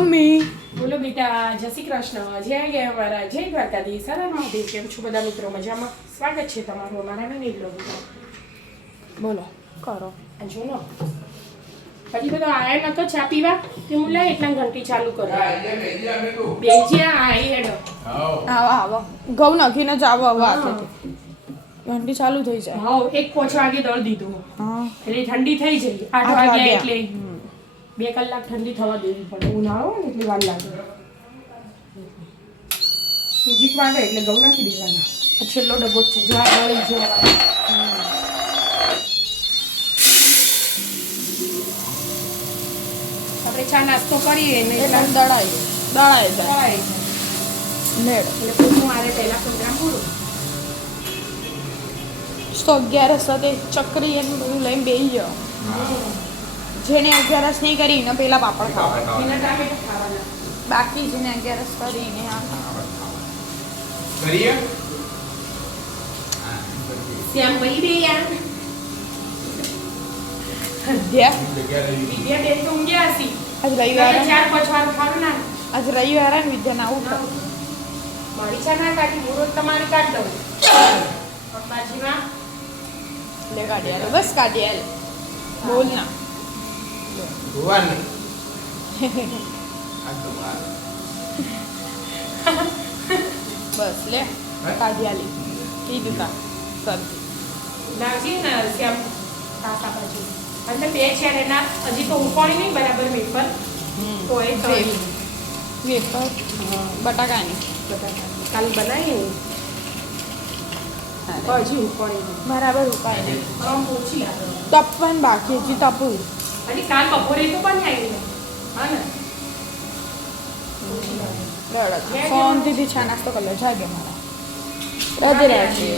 Mummy બોલો બેટા, જય શ્રી કૃષ્ણ, જય ગયા અમારા, જય દ્વારકાધીશ, સર મહાદેવ. કેમ છો બધા મિત્રો? મજામાં? સ્વાગત છે તમારું અમારા નવી બ્લોગમાં. બોલો કરો. જો ને હજી બધો આયા નતો ચા પીવા તે મુલા એટલા ઘંટી ચાલુ કરો બેજ્યા આઈ હેડો. આવો આવો ઘઉં નાખીને જ આવો હવે હાથેથી ઘંટી ચાલુ થઈ જાય. હા, 1-5 વાગે દળ દીધું. હા એટલે ઠંડી થઈ જાય. 8 વાગ્યા એટલે 2 કલાક ઠંડી થવા દેવી પડે. ઉનાળો ને એટલે વાર લાગે. મ્યુઝિક વાગે એટલે ઘઉં નાખી દેવાના. આ છેલ્લો ડબ્બો છે, જો આ દળી જવા. આપણે ચા નાસ્તો કરીએ ને એટલે દળાઈ જાય જાય. લેડ એટલે પૂરું મારે પહેલા પ્રોગ્રામ પૂરો. તો 11 સાથે ચકરી એનું બધું લઈને બેસી જાઓ. જેને 11 નહીં કરી ને પેલા પાપડ ખાવા, એના ટાઈમે ખાવાના. બાકી જેને 11 કરીને આ ખાવા. કરીએ શ્યામ ભાઈ બે યાર ધ્યા વિદ્યા બેન તો ઊંઘ્યા હશી. આજ રવિવાર 4-5 વાર ખાવાનું ના. આજ રવિવાર ને વિદ્યા ના ઉઠો મારી ચા ના કાઢી, મુહૂર્ત તમારે કાઢ દઉં. પપ્પાજીમાં લે કાઢી આલો, બસ કાઢી આલ બોલ ના ભુવન આ તો વાત બસ લે કાઢી આલી કીધું તા સરથી નાખી ને શ્યામ કાકા બાજુ અને બે છે ને ના હજી તો ઉપાડી નહીં બરાબર વેફર તો એ તળી વેફર બટાકાની કાલ બનાવીએ ને હજી ઉપાડી નહીં બરાબર ઉપાય નહીં આમ ઓછી આવે. તપવાનું બાકી હજી તપવું હજી કાલ બપોરે તો બનાવી ને હા ને ઓછી આવે. શાંતિથી છા નાસ્તો કરી લો જાગે મારા રાધે રાધે.